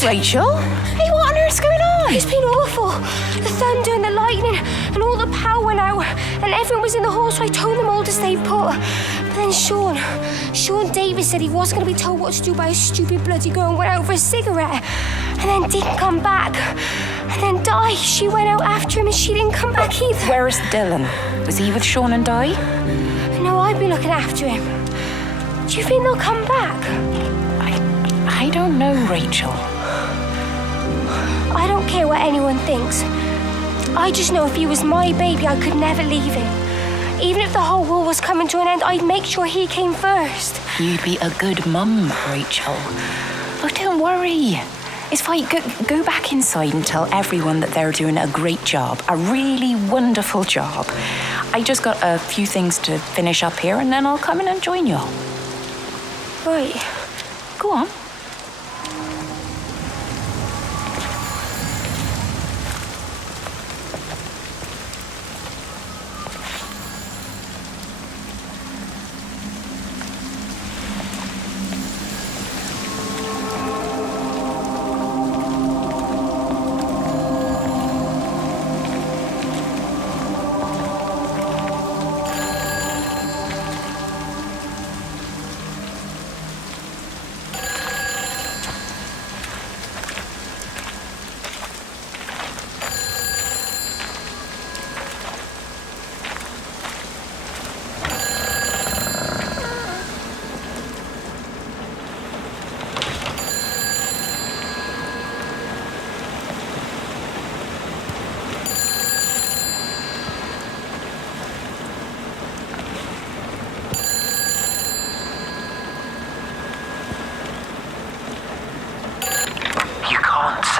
this, Rachel? Hey, what on earth's going on? It's been awful. The thunder and the lightning and all the power went out and everyone was in the hall, so I told them all to stay put. But then Sean Davis said he wasn't going to be told what to do by a stupid bloody girl and went out for a cigarette. And then didn't come back. And then Di, she went out after him and she didn't come back either. Where is Dylan? Was he with Sean and Di? No, I've been looking after him. Do you think they'll come back? I don't know, Rachel. I don't care what anyone thinks. I just know if he was my baby, I could never leave him. Even if the whole world was coming to an end, I'd make sure he came first. You'd be a good mum, Rachel. Oh, don't worry. It's fine. Go back inside and tell everyone that they're doing a great job. A really wonderful job. I just got a few things to finish up here and then I'll come in and join you all. Right. Go on.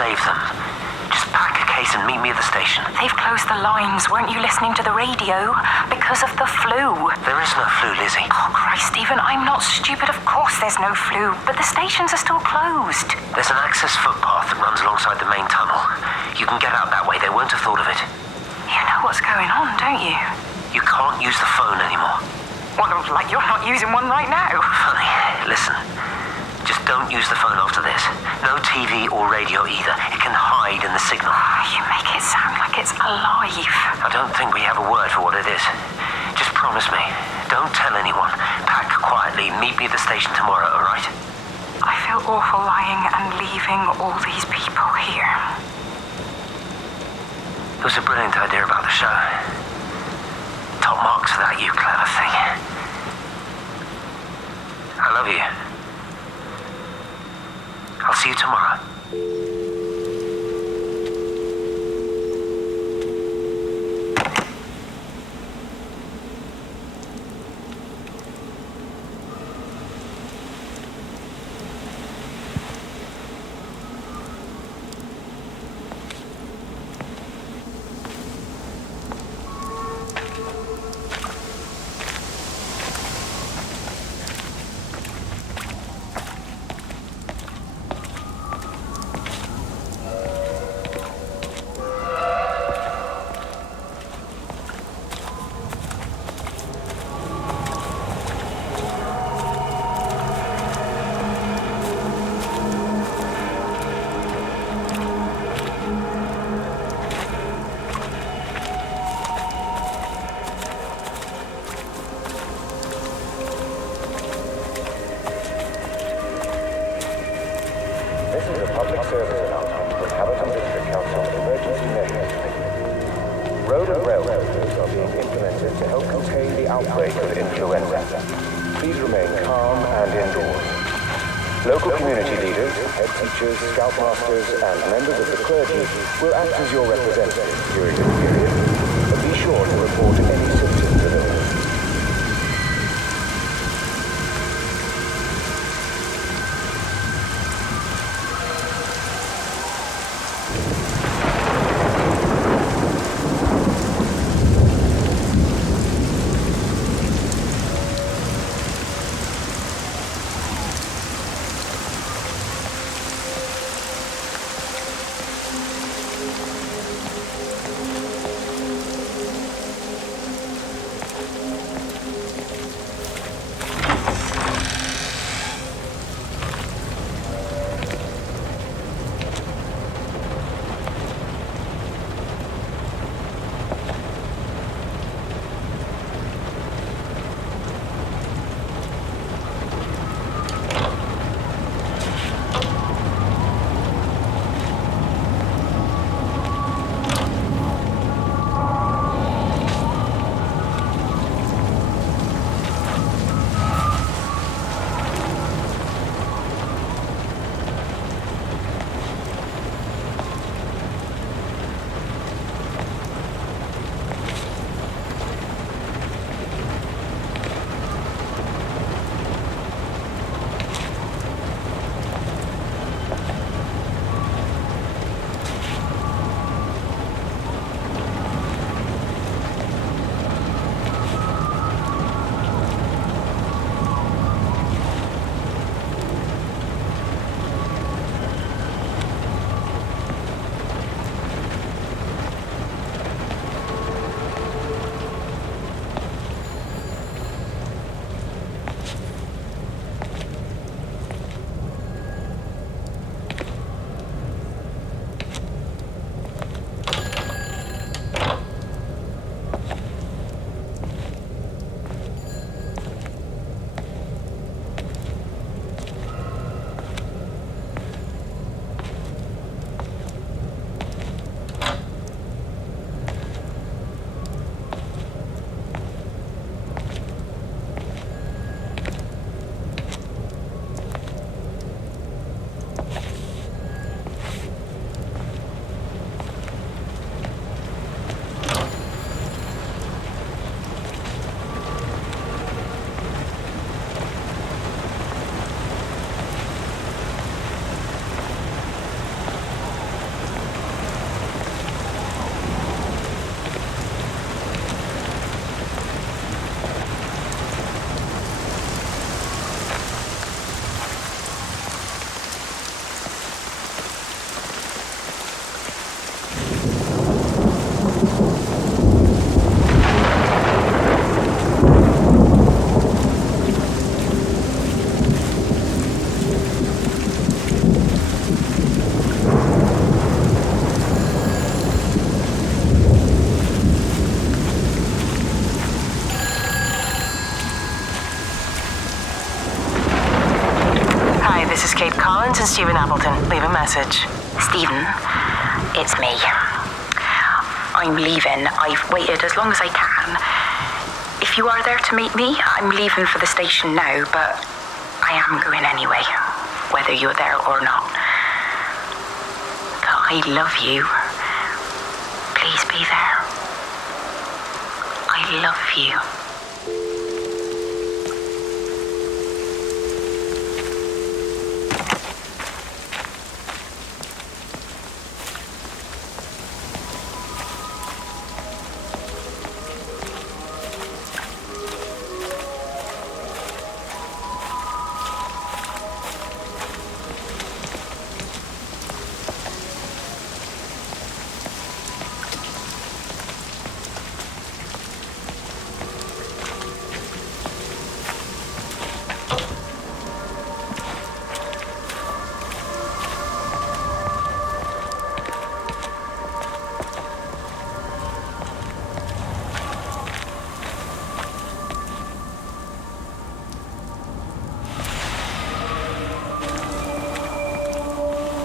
Save them. Just pack a case and meet me at the station. They've closed the lines. Weren't you listening to the radio? Because of the flu. There is no flu, Lizzie. Oh, Christ, Stephen, I'm not stupid. Of course there's no flu. But the stations are still closed. There's an access footpath that runs alongside the main tunnel. You can get out that way. They won't have thought of it. You know what's going on, don't you? You can't use the phone anymore. Well, like you're not using one right now. Funny. Listen. Just don't use the phone after this. No TV or radio either. It can hide in the signal. You make it sound like it's alive. I don't think we have a word for what it is. Just promise me. Don't tell anyone. Pack quietly. Meet me at the station tomorrow, all right? I feel awful lying and leaving all these people here. It was a brilliant idea about the show. Top marks for that, you clever thing. I love you. I'll see you tomorrow. Public service announcement from Yaughton District Council Emergency Measures Committee. Road and railway measures are being implemented to help contain the outbreak of influenza. Please remain calm and indoors. Local community leaders, head teachers, scoutmasters, and members of the clergy will act as your representatives during this period, but be sure to report any symptoms of illness. Arlington, Stephen Appleton. Leave a message. Stephen, it's me. I'm leaving. I've waited as long as I can. If you are there to meet me, I'm leaving for the station now, but I am going anyway, whether you're there or not. But I love you. Please be there. I love you.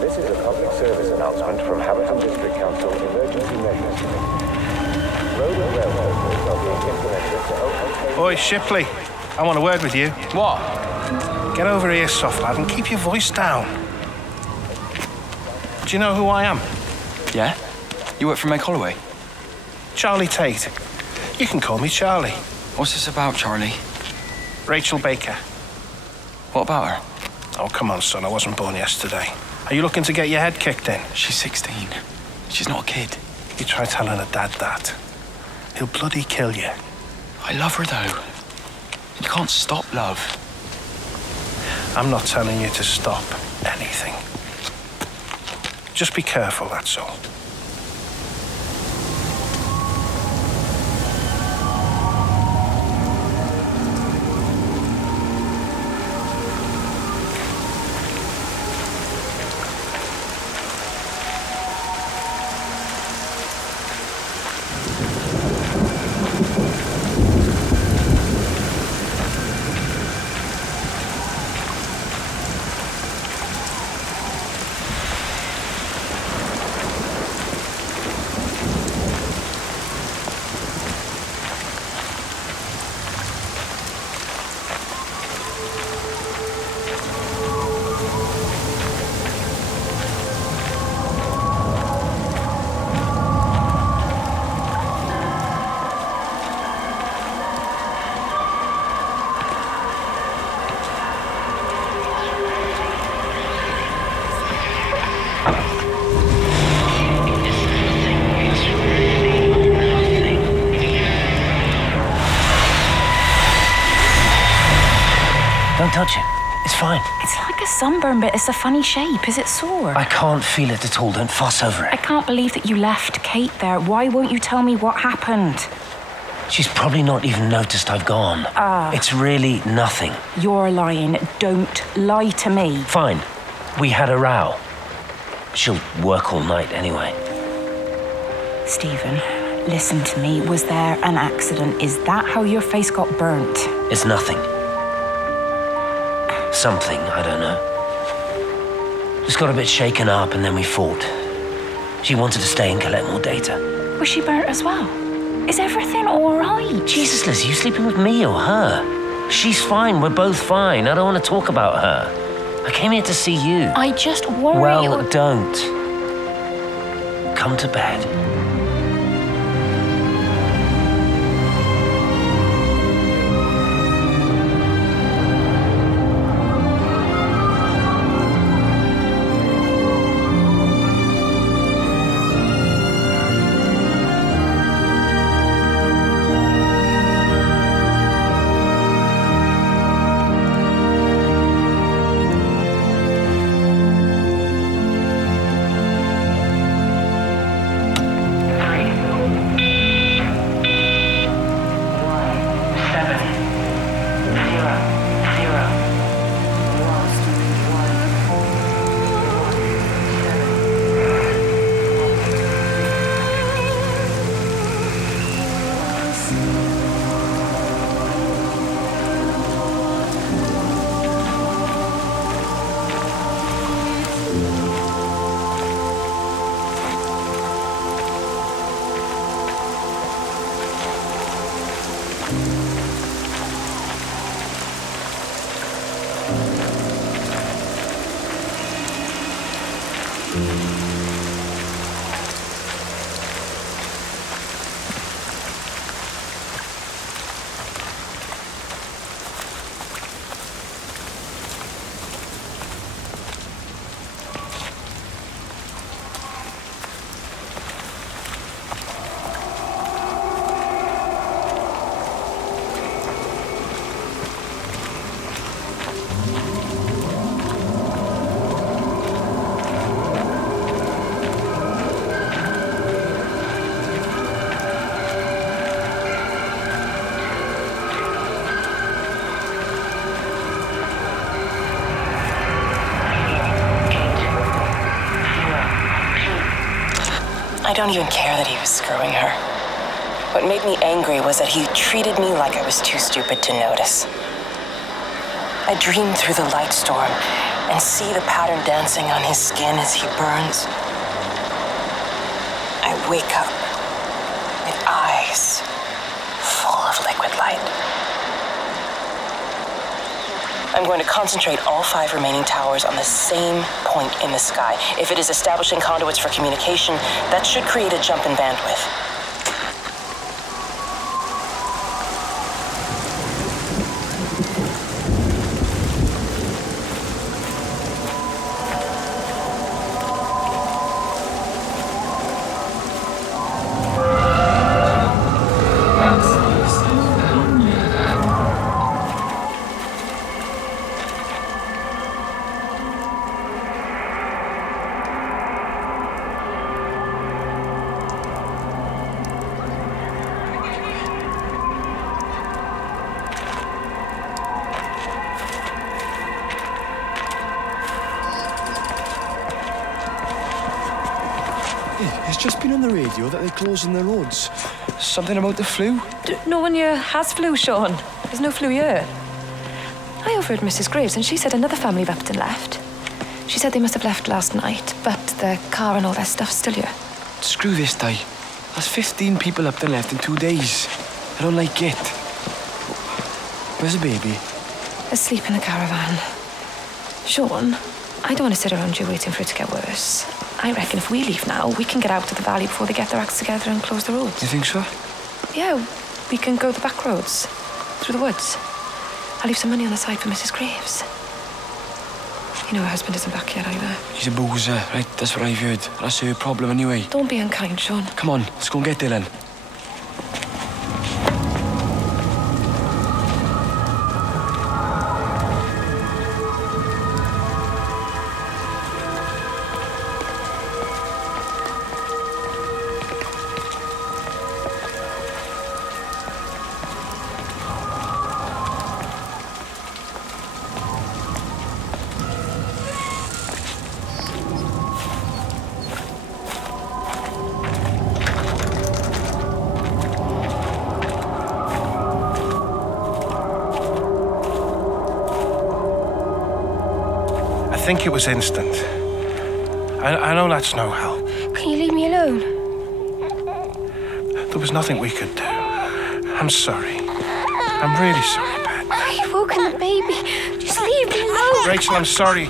This is a public service announcement from Hamilton District Council Emergency Measures. Road and rail closures are being implemented to help contain... Oi, Shipley, I want a word with you. What? Get over here, soft lad, and keep your voice down. Do you know who I am? Yeah? You work for Meg Holloway? Charlie Tate. You can call me Charlie. What's this about, Charlie? Rachel Baker. What about her? Oh, come on, son, I wasn't born yesterday. Are you looking to get your head kicked in? She's 16. She's not a kid. You try telling her dad that. He'll bloody kill you. I love her, though. You can't stop love. I'm not telling you to stop anything. Just be careful, that's all. Don't touch it. It's fine. It's like a sunburn, but it's a funny shape. Is it sore? I can't feel it at all. Don't fuss over I it. can't believe that you left Kate there. Why won't you tell me what happened? She's probably not even noticed I've gone. It's really nothing. You're lying. Don't lie to me. Fine. We had a row. She'll work all night anyway. Stephen, listen to me. Was there an accident? Is that how your face got burnt? It's nothing. Something, I don't know. Just got a bit shaken up and then we fought. She wanted to stay and collect more data. Was she burnt as well? Is everything all right? Jesus, Lizzie, you sleeping with me or her? She's fine, we're both fine. I don't want to talk about her. I came here to see you. I just worry... Well, don't. Come to bed. don't even care that he was screwing her. What made me angry was that he treated me like I was too stupid to notice. I dream through the light storm and see the pattern dancing on his skin as he burns. I wake up with eyes full of liquid light. I'm going to concentrate all 5 remaining towers on the same point in the sky. If it is establishing conduits for communication, that should create a jump in bandwidth. It's just been on the radio that they're closing the roads. Something about the flu? No one here has flu, Sean. There's no flu here. I overheard Mrs. Graves and she said another family of Upton left. She said they must have left last night, but their car and all their stuff's still here. Screw this, Di. That's 15 people Upton left in 2 days. I don't like it. Where's the baby? Asleep in the caravan. Sean, I don't want to sit around here waiting for it to get worse. I reckon if we leave now, we can get out of the valley before they get their acts together and close the roads. You think so? Yeah, we can go the back roads, through the woods. I'll leave some money on the side for Mrs. Graves. You know her husband isn't back yet either. He's a boozer, right? That's what I've heard. That's her problem anyway. Don't be unkind, Sean. Come on, let's go and get Dylan. I think it was instant. I know that's no help. Can you leave me alone? There was nothing we could do. I'm sorry. I'm really sorry, Pat. You've woken the baby. Just leave me alone. Rachel, I'm sorry.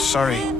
Sorry.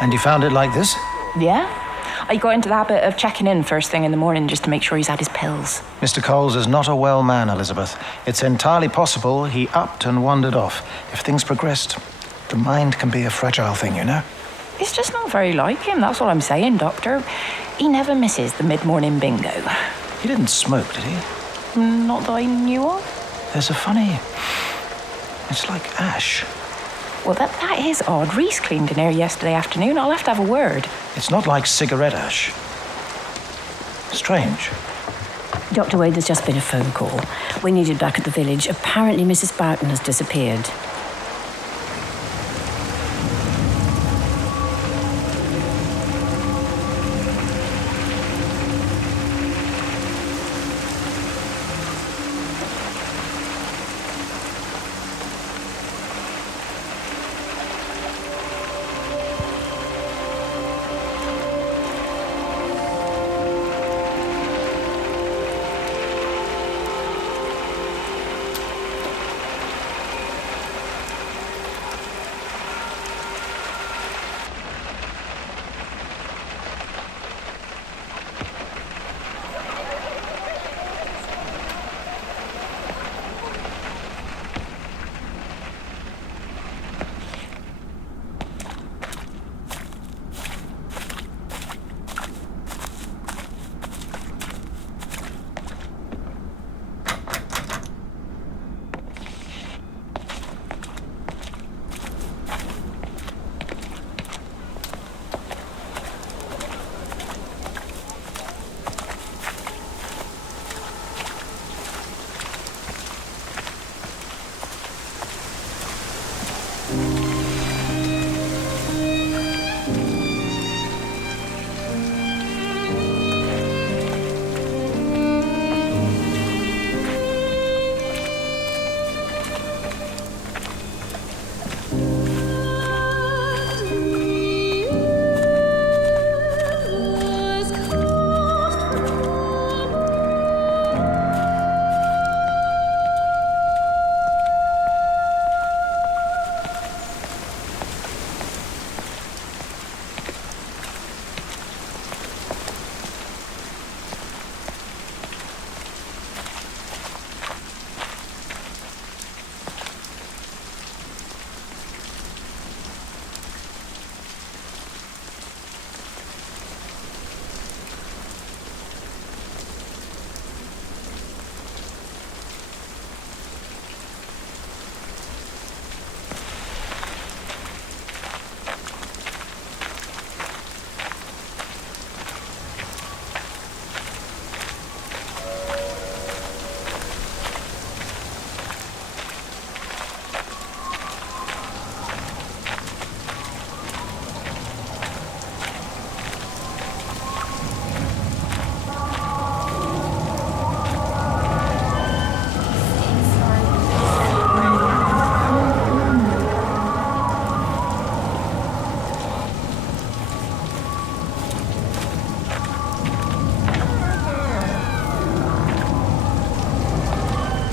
And you found it like this? Yeah. I got into the habit of checking in first thing in the morning just to make sure he's had his pills. Mr. Coles is not a well man, Elizabeth. It's entirely possible he upped and wandered off. If things progressed, the mind can be a fragile thing, you know? It's just not very like him, that's all I'm saying, Doctor. He never misses the mid-morning bingo. He didn't smoke, did he? Not that I knew of. There's a funny... It's like ash. Well, that is odd. Reese cleaned in here yesterday afternoon. I'll have to have a word. It's not like cigarette ash. Strange. Dr. Wade, there's just been a phone call. We need you back at the village. Apparently Mrs. Boughton has disappeared.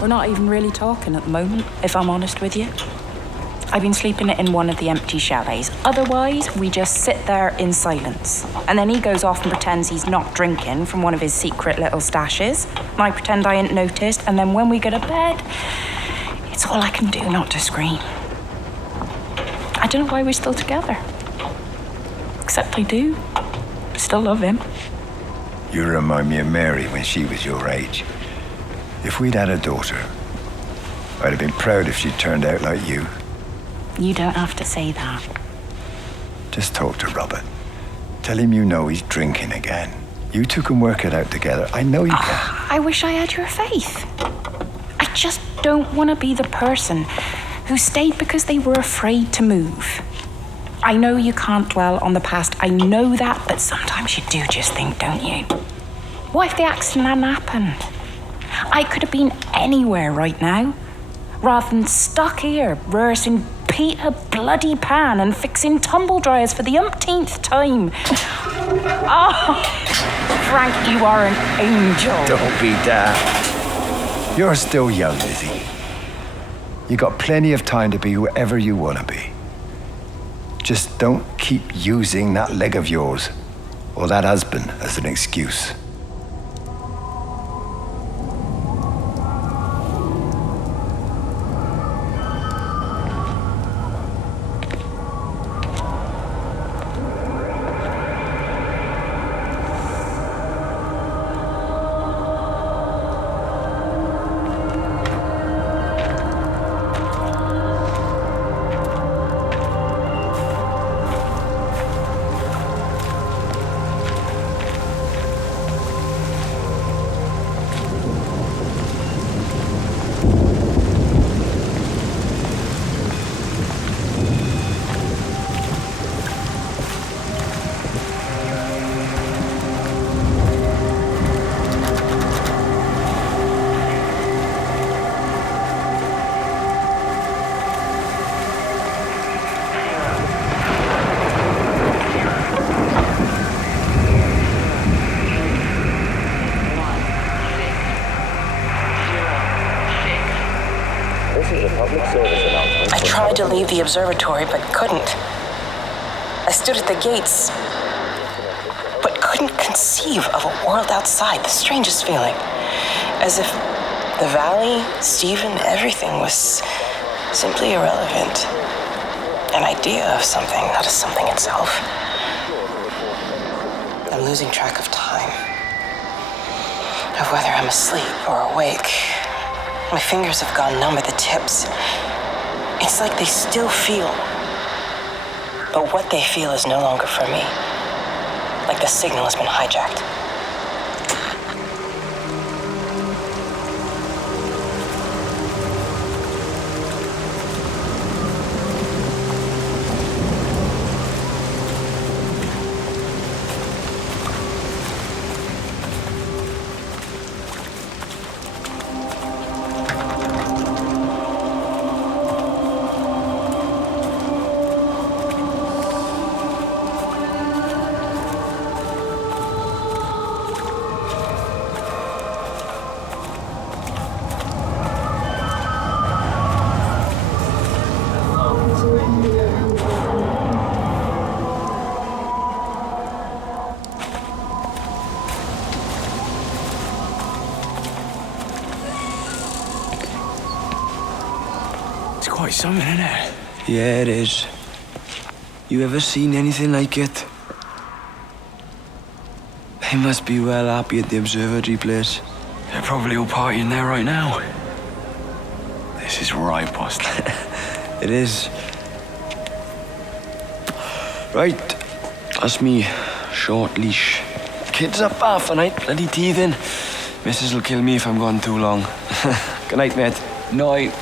We're not even really talking at the moment, if I'm honest with you. I've been sleeping in one of the empty chalets. Otherwise, we just sit there in silence. And then he goes off and pretends he's not drinking from one of his secret little stashes. And I pretend I ain't noticed. And then when we go to bed, it's all I can do not to scream. I don't know why we're still together. Except I do. I still love him. You remind me of Mary when she was your age. If we'd had a daughter, I'd have been proud if she turned out like you. You don't have to say that. Just talk to Robert. Tell him you know he's drinking again. You two can work it out together. I know you can. I wish I had your faith. I just don't want to be the person who stayed because they were afraid to move. I know you can't dwell on the past. I know that, but sometimes you do just think, don't you? What if the accident hadn't happened? I could have been anywhere right now, rather than stuck here rehearsing Peter bloody Pan and fixing tumble dryers for the umpteenth time. Oh, Frank, you are an angel. Don't be daft. You're still young, Lizzie. You got plenty of time to be whoever you want to be. Just don't keep using that leg of yours or that husband as an excuse. I tried to leave the observatory, but couldn't. I stood at the gates, but couldn't conceive of a world outside. The strangest feeling. As if the valley, Stephen, everything was simply irrelevant. An idea of something, not as something itself. I'm losing track of time. Of whether I'm asleep or awake. My fingers have gone numb at the tips. It's like they still feel. But what they feel is no longer for me. Like the signal has been hijacked. It's quite something, isn't it? Yeah, it is. You ever seen anything like it? They must be well happy at the observatory place. They're probably all partying there right now. This is right, boss. It is. Right, that's me. Short leash. Kids up half a night, bloody teething. Missus will kill me if I'm gone too long. Good night, mate. Night.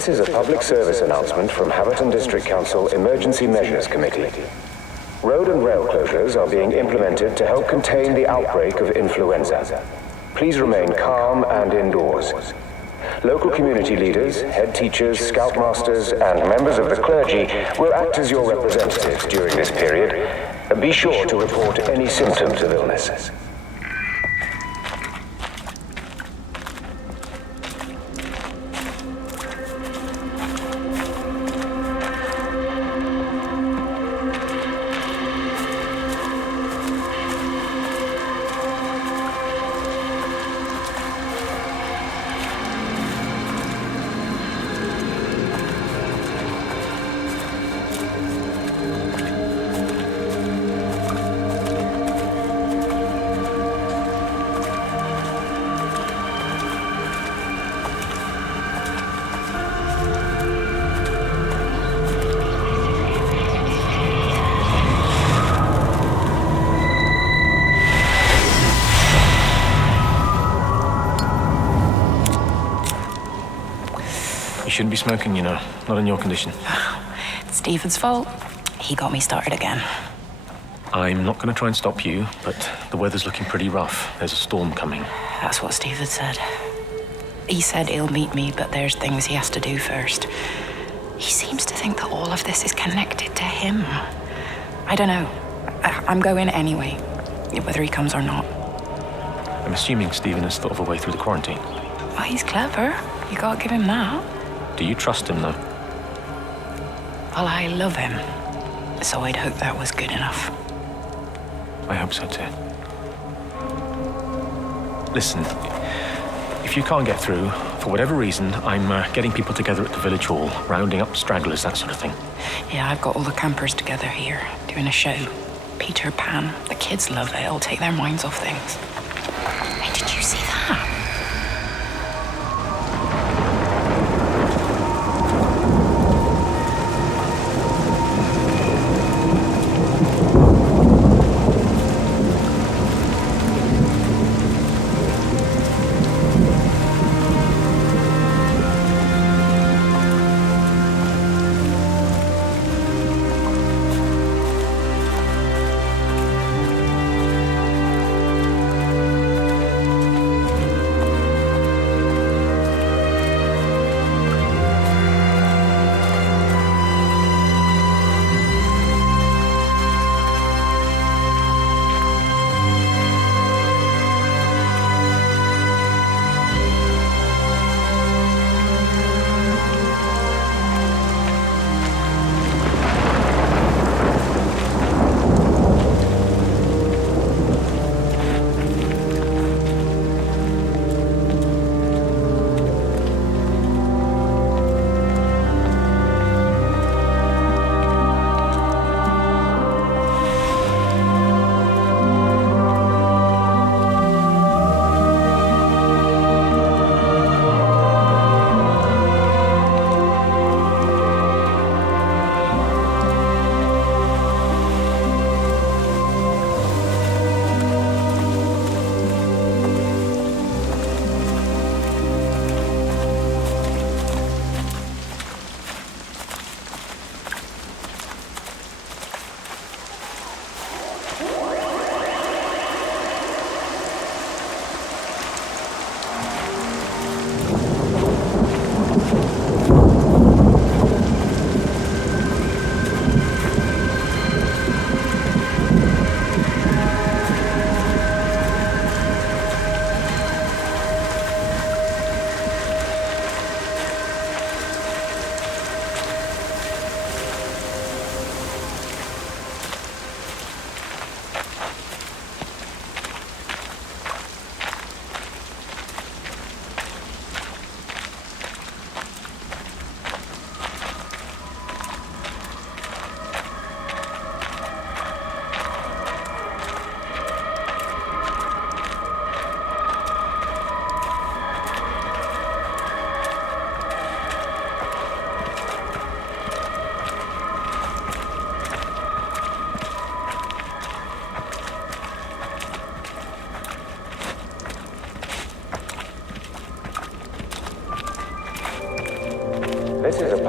This is a public service announcement from Haverton District Council Emergency Measures Committee. Road and rail closures are being implemented to help contain the outbreak of influenza. Please remain calm and indoors. Local community leaders, head teachers, scoutmasters, and members of the clergy will act as your representatives during this period. Be sure to report any symptoms of illness. You shouldn't be smoking, you know. Not in your condition. It's Stephen's fault. He got me started again. I'm not going to try and stop you, but the weather's looking pretty rough. There's a storm coming. That's what Stephen said. He said he'll meet me, but there's things he has to do first. He seems to think that all of this is connected to him. I don't know. I'm going anyway, whether he comes or not. I'm assuming Stephen has thought of a way through the quarantine. Well, he's clever. You can't give him that. Do you trust him, though? Well, I love him. So I'd hope that was good enough. I hope so, too. Listen, if you can't get through, for whatever reason, I'm getting people together at the village hall, rounding up stragglers, that sort of thing. Yeah, I've got all the campers together here, doing a show. Peter Pan. The kids love it. It'll take their minds off things. Hey, did you see that?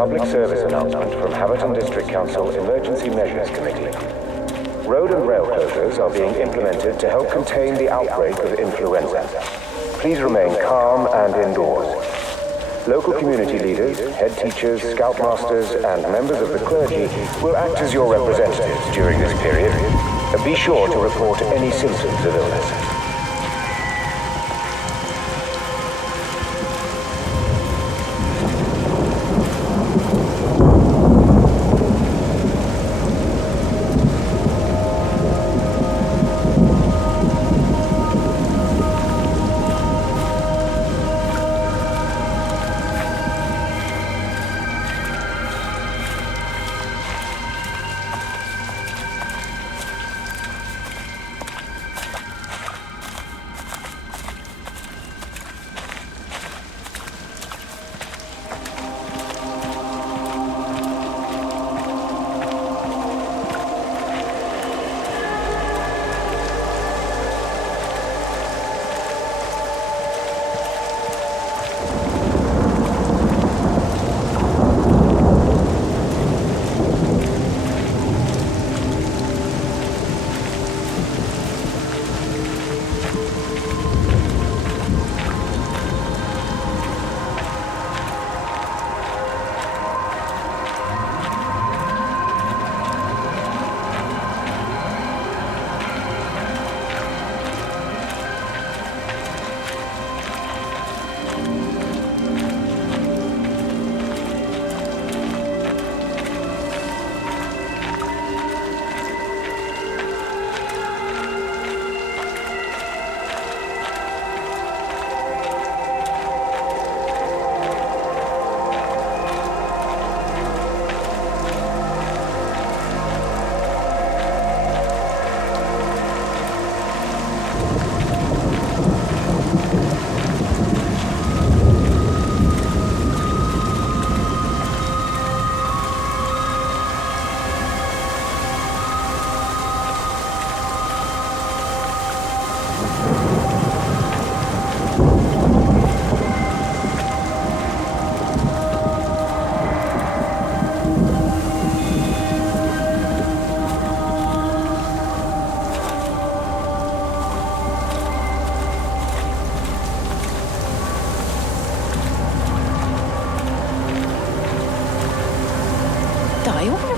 public service announcement from Haverton District Council Emergency Measures Committee. Road and rail closures are being implemented to help contain the outbreak of influenza. Please remain calm and indoors. Local community leaders, head teachers, scoutmasters, and members of the clergy will act as your representatives during this period. Be sure to report any symptoms of illness.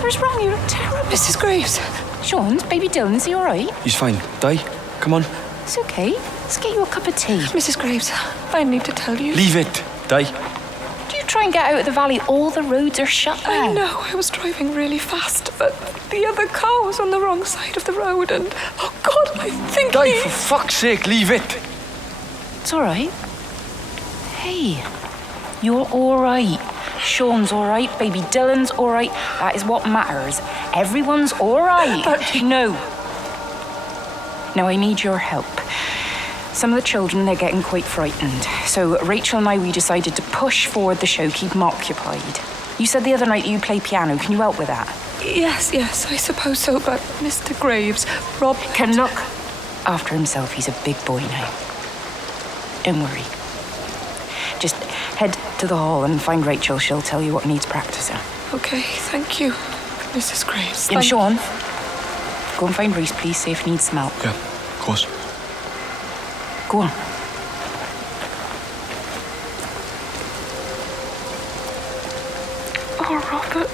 Whatever's wrong, you look terrible. Mrs. Graves. Sean, baby Dylan, is he all right? He's fine. Di, come on. It's okay. Let's get you a cup of tea. Mrs. Graves, I need to tell you. Leave it, Di. Do you try and get out of the valley? All the roads are shut now. I know. I was driving really fast, but the other car was on the wrong side of the road, and oh God, I think Di, for fuck's sake, leave it. It's all right. Hey, you're all right. Sean's all right. Baby Dylan's all right. That is what matters. Everyone's all right. But no. Now I need your help. Some of the children, they're getting quite frightened. So Rachel and I, we decided to push forward the show, keep them occupied. You said the other night you play piano. Can you help with that? Yes, I suppose so, but Mr. Graves, Rob can look after himself. He's a big boy now. Don't worry. Just head to the hall and find Rachel. She'll tell you what needs practicing. Okay, thank you, Mrs. Graves. And Sean, go and find Reese, please. See if he needs some help. Yeah, of course. Go on. Oh, Robert.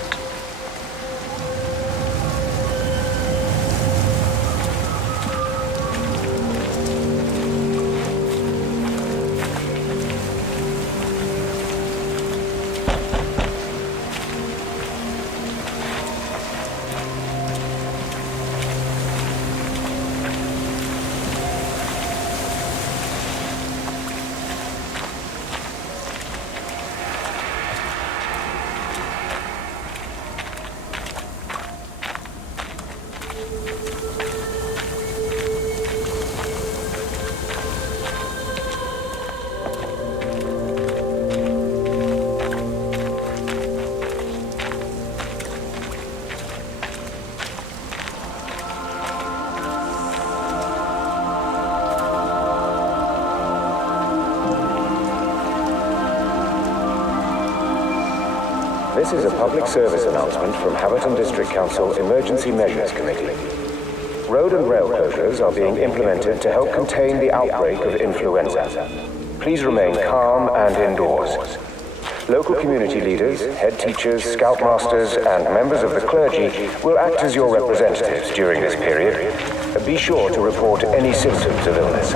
This is a public service announcement from Haverton District Council Emergency Measures Committee. Road and rail closures are being implemented to help contain the outbreak of influenza. Please remain calm and indoors. Local community leaders, head teachers, scoutmasters, and members of the clergy will act as your representatives during this period. Be sure to report any symptoms of illness.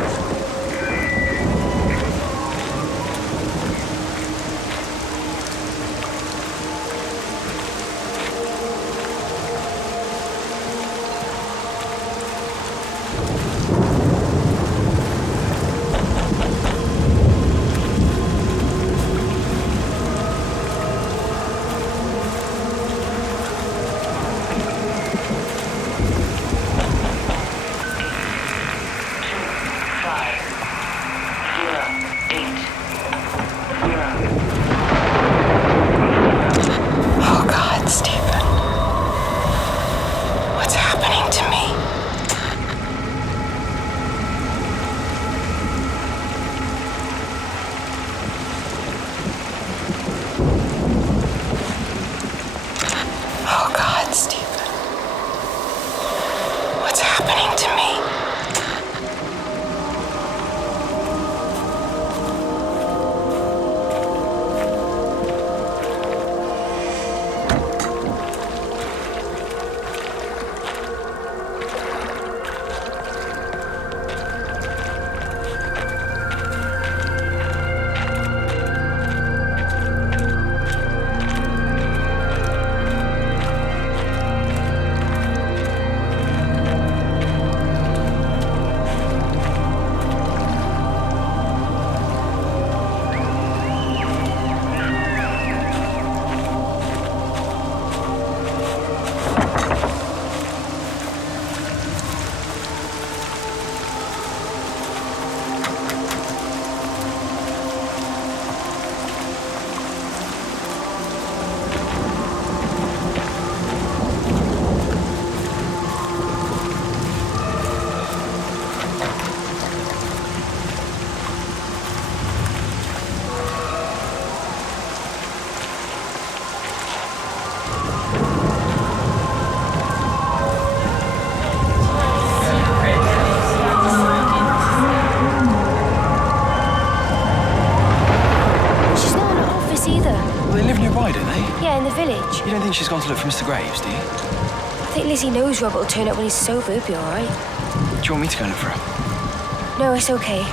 You don't think she's gone to look for Mr. Graves, do you? I think Lizzie knows Robert will turn up when he's sober. He'll be all right. Do you want me to go look for her? No, it's okay.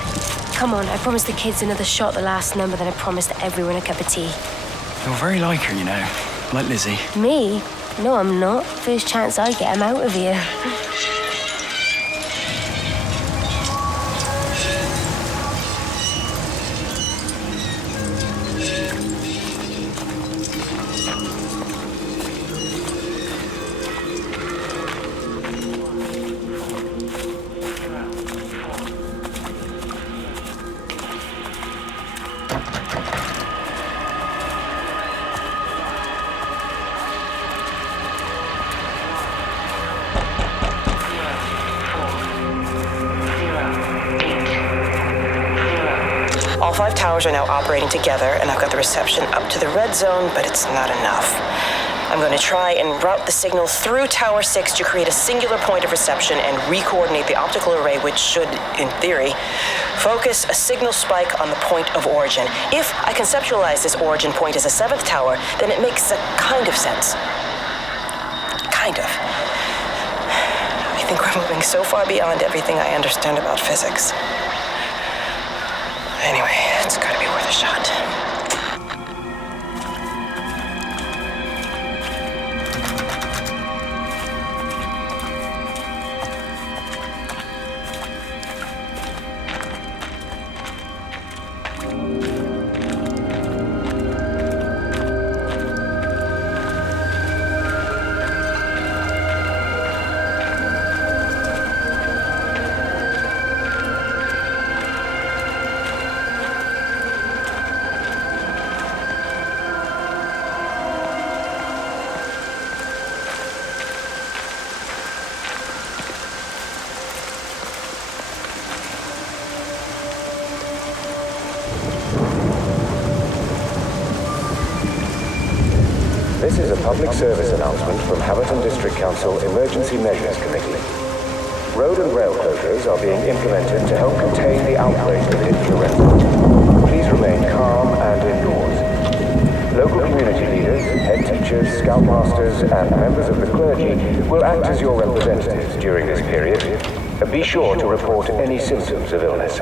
Come on, I promised the kids another shot the last number, then I promised everyone a cup of tea. You're very like her, you know. Like Lizzie. Me? No, I'm not. First chance I get, I'm out of here. All 5 towers are now operating together, and I've got the reception up to the red zone, but it's not enough. I'm going to try and route the signal through Tower 6 to create a singular point of reception and re-coordinate the optical array, which should, in theory, focus a signal spike on the point of origin. If I conceptualize this origin point as a 7th tower, then it makes a kind of sense. Kind of. I think we're moving so far beyond everything I understand about physics. Anyway, it's gotta be worth a shot. is a public service announcement from Haverton District Council Emergency Measures Committee. Road and rail closures are being implemented to help contain the outbreak of influenza. Please remain calm and indoors. Local community leaders, head teachers, scoutmasters, and members of the clergy will act as your representatives during this period. Be sure to report any symptoms of illness.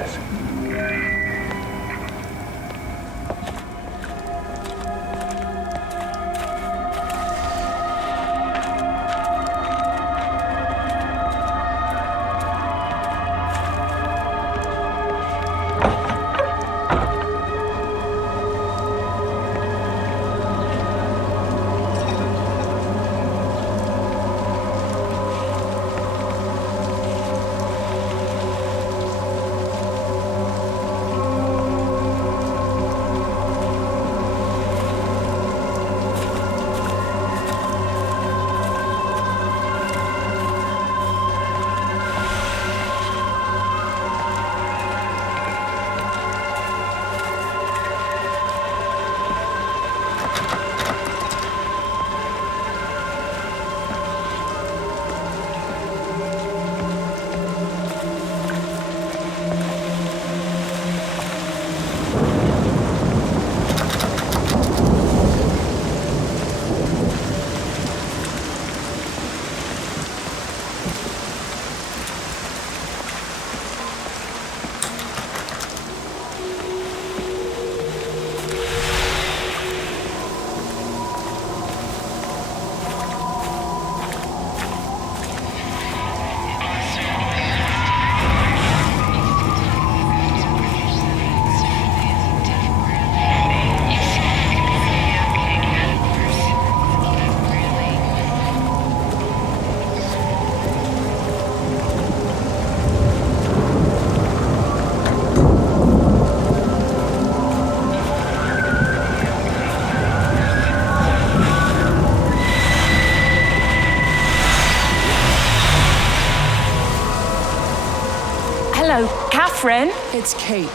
Catherine? It's Kate.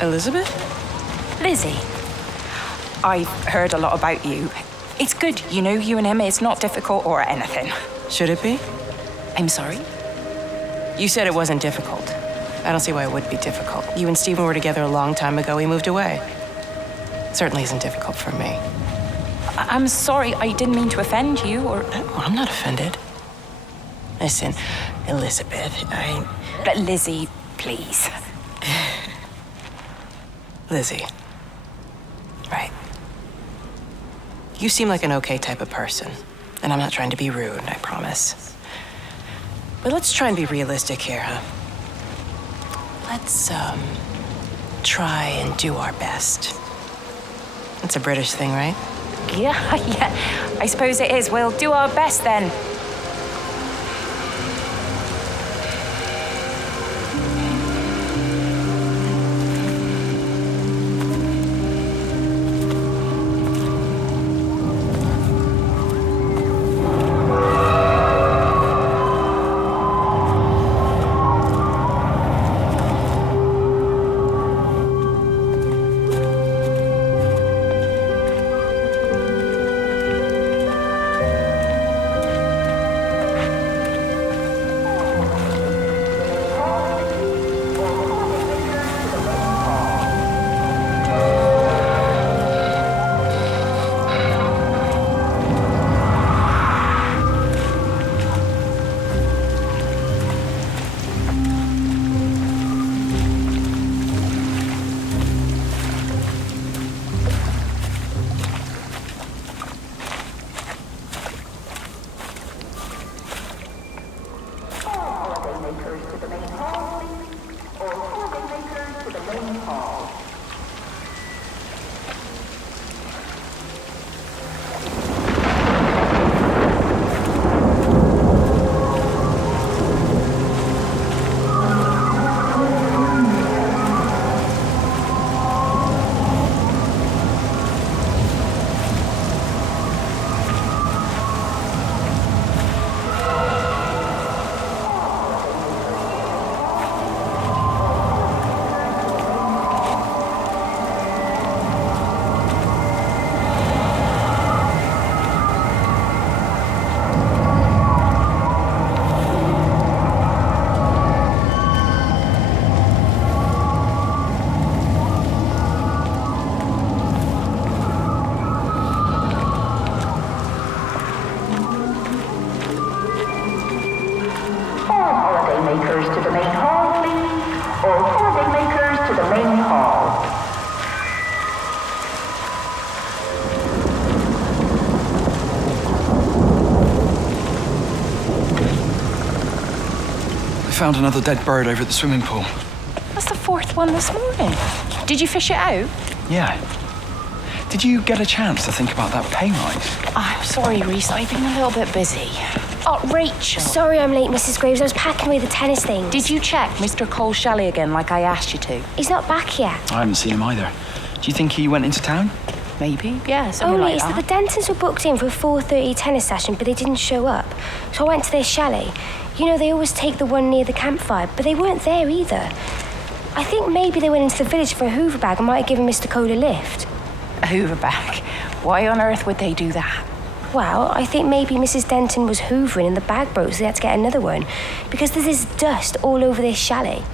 Elizabeth? Lizzie. I've heard a lot about you. It's good, you know, you and him. It's not difficult or anything. Should it be? I'm sorry? You said it wasn't difficult. I don't see why it would be difficult. You and Stephen were together a long time ago. He moved away. It certainly isn't difficult for me. I'm sorry. I didn't mean to offend you or... Well, I'm not offended. Listen, Elizabeth, Lizzie, please. Lizzie. Right. You seem like an okay type of person. And I'm not trying to be rude, I promise. But let's try and be realistic here, huh? Let's, try and do our best. That's a British thing, right? Yeah, I suppose it is. We'll do our best then. All holidaymakers to the main hall. We found another dead bird over at the swimming pool. That's the fourth one this morning. Did you fish it out? Yeah. Did you get a chance to think about that pay rise? I'm sorry, Reese. I've been a little bit busy. Oh, Rachel. Sorry I'm late, Mrs. Graves. I was packing away the tennis things. Did you check Mr. Cole's chalet again like I asked you to? He's not back yet. I haven't seen him either. Do you think he went into town? Maybe, yeah, something Only like it's that. that the Dentons were booked in for a 4:30 tennis session, but they didn't show up. So I went to their chalet. You know, they always take the one near the campfire, but they weren't there either. I think maybe they went into the village for a Hoover bag and might have given Mr. Cole a lift. A Hoover bag? Why on earth would they do that? Well, I think maybe Mrs. Denton was hoovering and the bag broke, so they had to get another one. Because there's this dust all over this chalet.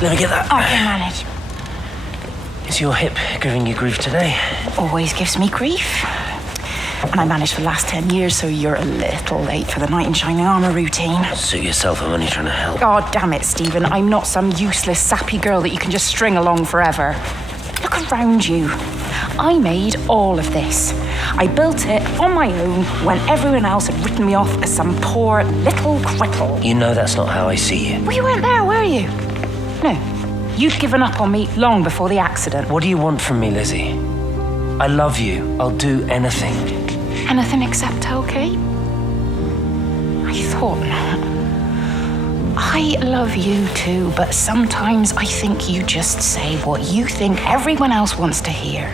Let me get that. I can manage. Is your hip giving you grief today? Always gives me grief. And I managed for the last 10 years, so you're a little late for the knight in shining armour routine. Suit yourself, I'm only trying to help. Oh, damn it, Stephen. I'm not some useless, sappy girl that you can just string along forever. Look around you. I made all of this. I built it on my own when everyone else had written me off as some poor little cripple. You know that's not how I see you. Well, you weren't there, were you? No. You'd given up on me long before the accident. What do you want from me, Lizzie? I love you. I'll do anything. Anything except tell Kate? I thought not. I love you too, but sometimes I think you just say what you think everyone else wants to hear.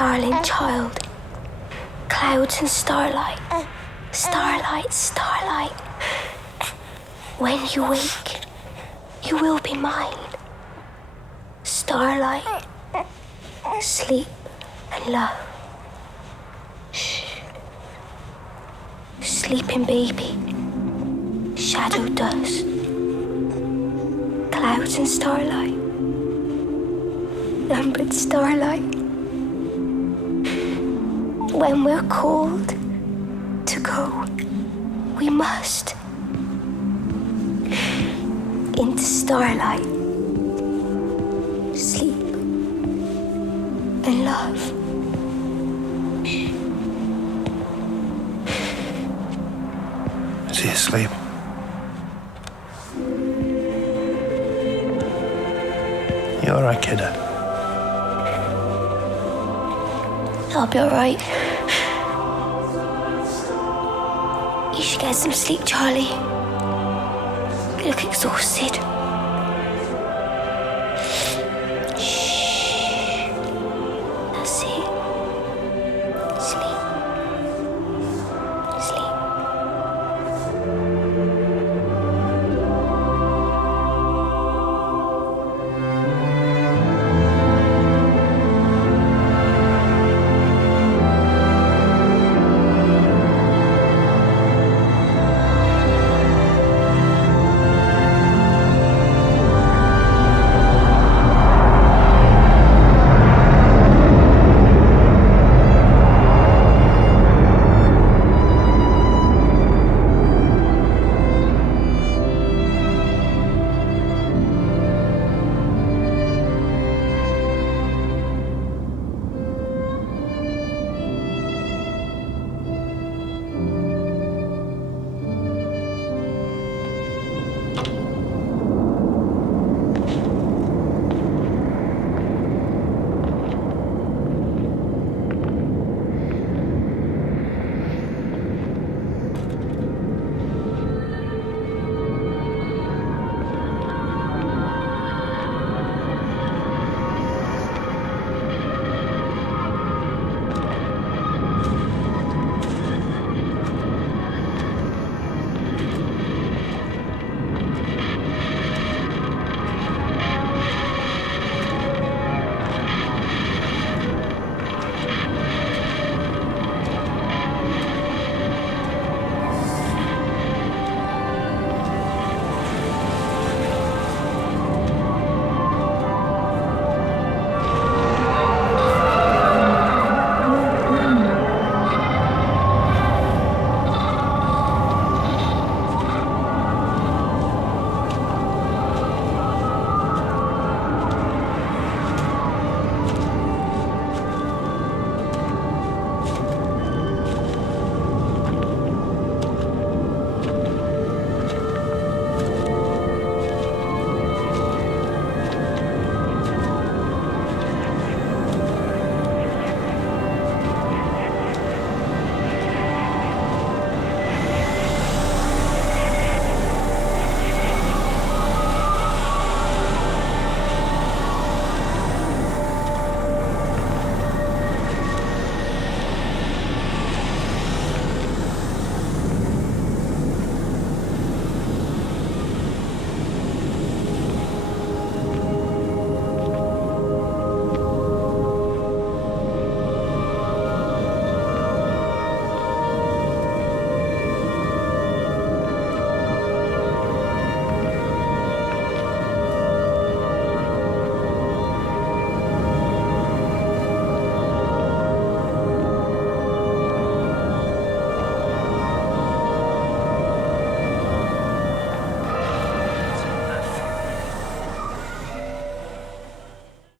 darling child. Clouds and starlight, starlight, starlight. When you wake, you will be mine. Starlight, sleep and love. Shh. Sleeping baby, shadow dust. Clouds and starlight, numbered starlight. When we're called to go, we must. Into starlight, sleep and love. Is he asleep? You all right, kiddo? I'll be alright. You should get some sleep, Charlie. You look exhausted. Shh. That's it.